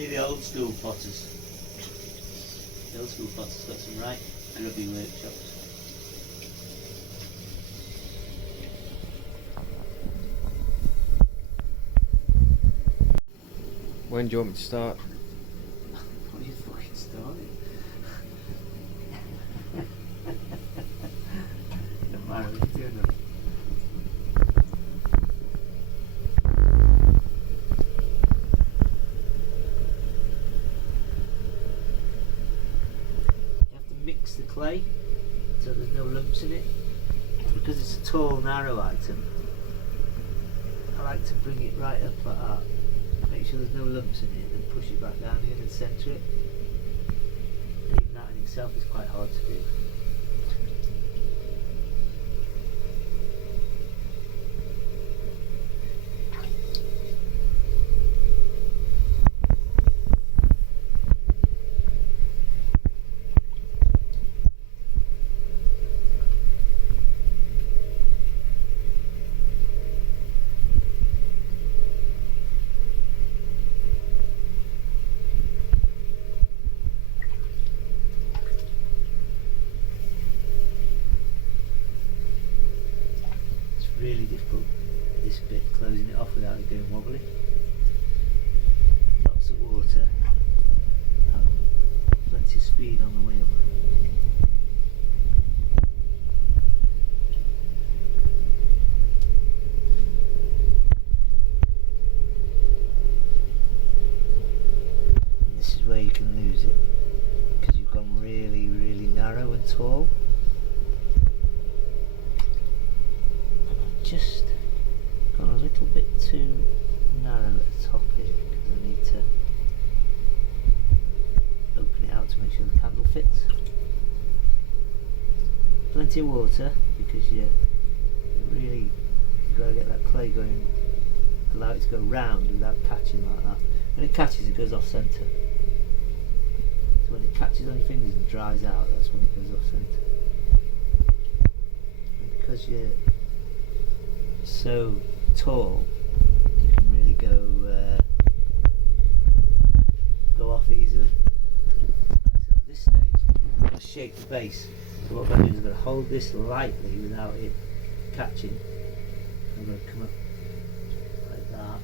See the old school potters. The old school potters got some right grubby workshops. When do you want me to start? What are you fucking starting? Don't matter what you're doing. You have to mix the clay so there's no lumps in it. Because it's a tall, narrow item, I like to bring it right up like that. Make sure there's no lumps in it, then push it back down in and centre it. And even that in itself is quite hard to do. Really difficult, this bit, closing it off without it going wobbly. Lots of water and plenty of speed on the wheel. And this is where you can lose it, because you've gone really, really narrow and tall. Just gone a little bit too narrow at the top here, because I need to open it out to make sure the candle fits. Plenty of water, because you really got to get that clay going, allow it to go round without catching like that. When it catches, it goes off centre. So when it catches on your fingers and dries out, that's when it goes off centre. And because you're so tall, you can really go off easily. So at this stage, I'm going to shape the base. So what I'm going to do is I'm going to hold this lightly without it catching. I'm going to come up like that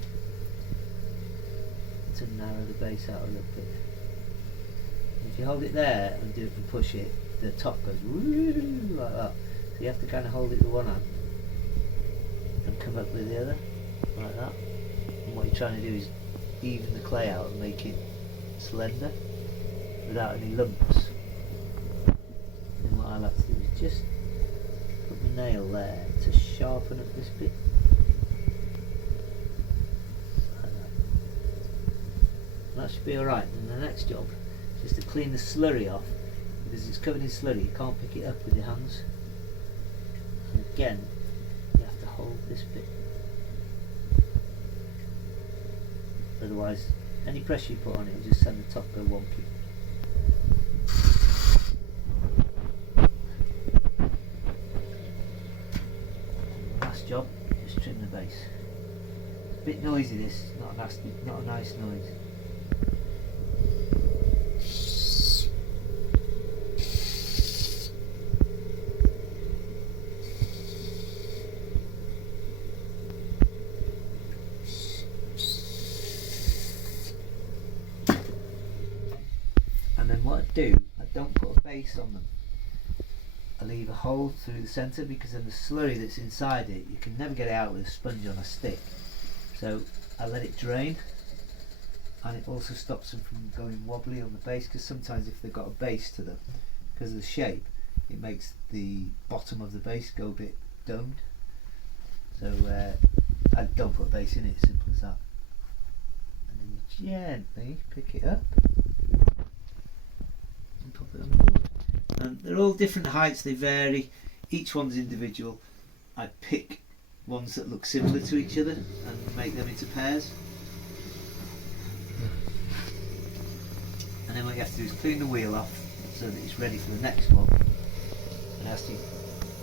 to narrow the base out a little bit. And if you hold it there and do it and push it, the top goes woo like that. So you have to kind of hold it with one hand and come up with the other, like that. And what you're trying to do is even the clay out and make it slender without any lumps. And what I like to do is just put my nail there to sharpen up this bit. Like that. And that should be alright. And the next job is just to clean the slurry off, because it's covered in slurry, you can't pick it up with your hands. And again, hold this bit, otherwise any pressure you put on it will just send the top go wonky. Last job, just trim the base. It's a bit noisy, this, not a nice noise. And then what I do, I don't put a base on them. I leave a hole through the centre, because then the slurry that's inside it, you can never get it out with a sponge on a stick. So I let it drain, and it also stops them from going wobbly on the base, because sometimes if they've got a base to them, because of the shape, it makes the bottom of the base go a bit domed. So I don't put a base in it, simple as that. And then you gently pick it up and pop it on the board. And they're all different heights, they vary, each one's individual. I pick ones that look similar to each other and make them into pairs. And then what you have to do is clean the wheel off so that it's ready for the next one. And it has to be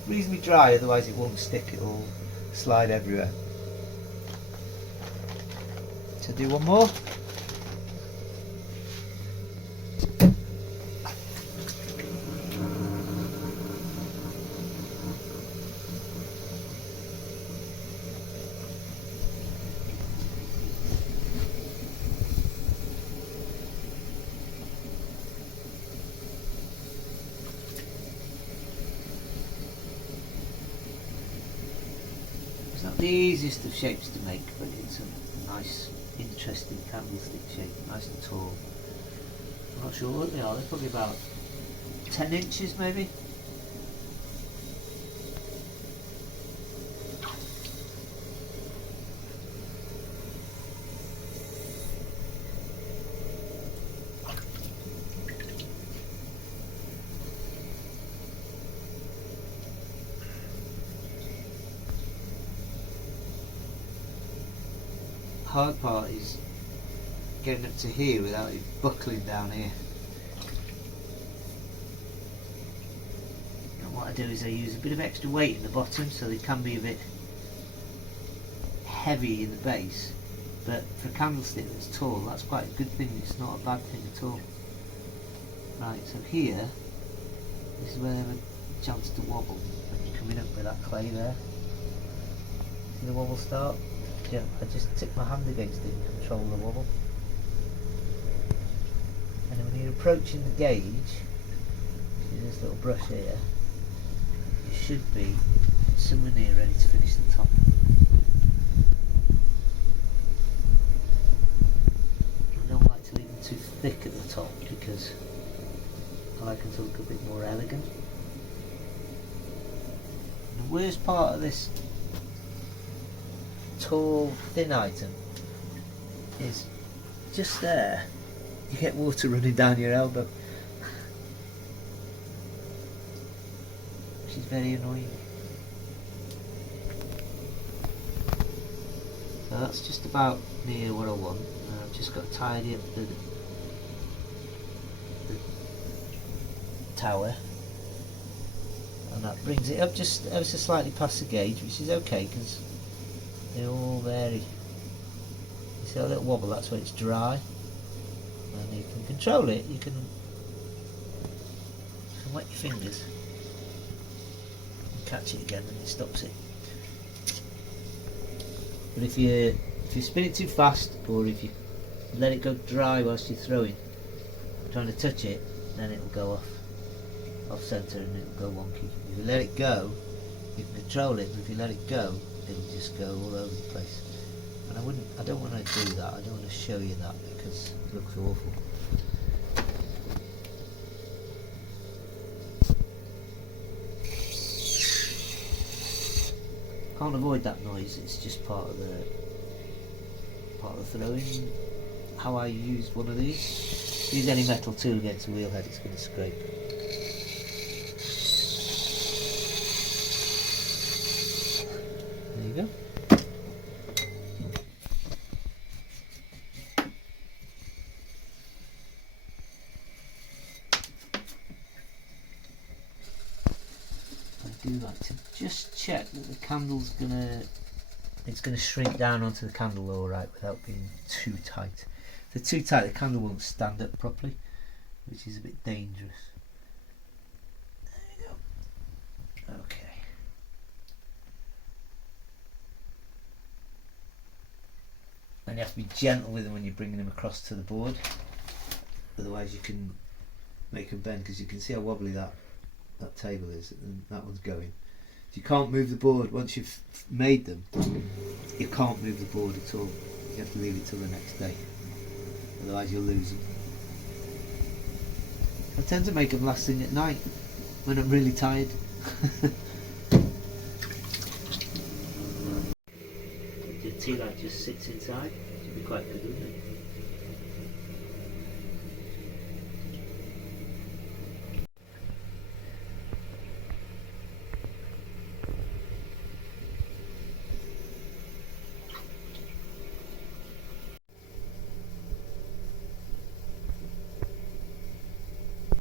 reasonably dry, otherwise it won't stick, it'll slide everywhere. So do one more. Not the easiest of shapes to make, but it's a nice, interesting candlestick shape, nice and tall. I'm not sure what they are, they're probably about 10 inches maybe. Hard part is getting up to here without it buckling down here. And what I do is I use a bit of extra weight in the bottom so they can be a bit heavy in the base, but for a candlestick that's tall, that's quite a good thing, it's not a bad thing at all. Right, so here, this is where they have a chance to wobble when you're coming up with that clay there. See the wobble start? Yeah, I just tip my hand against it and control the wobble. And then when you're approaching the gauge, see this little brush here, you should be somewhere near ready to finish the top. I don't like to leave them too thick at the top because I like them to look a bit more elegant. And the worst part of this tall, thin item is just there. You get water running down your elbow, which is very annoying. So that's just about near what I want. I've just got to tidy up the tower, and that brings it up just ever so slightly past the gauge, which is okay because they all vary. You see a little wobble, that's when it's dry. And you can control it, you can wet your fingers and catch it again and it stops it. But if you spin it too fast, or if you let it go dry whilst you're throwing, trying to touch it, then it'll go off centre and it'll go wonky. If you let it go, you can control it, but if you let it go, it'll just go all over the place. And I don't want to do that. I don't want to show you that because it looks awful. Can't avoid that noise. It's just part of the throwing. How I use one of these. Use any metal tool against a wheel head, it's going to scrape. There you go. I do like to just check that the candle's it's gonna shrink down onto the candle all right without being too tight. If they're too tight, the candle won't stand up properly, which is a bit dangerous. There you go. Okay. And you have to be gentle with them when you're bringing them across to the board, otherwise you can make them bend, because you can see how wobbly that table is, and that one's going. You can't move the board once you've made them. You can't move the board at all. You have to leave it till the next day, otherwise you'll lose them. I tend to make them last thing at night when I'm really tired. The tea light just sits inside. It should be quite good, wouldn't it?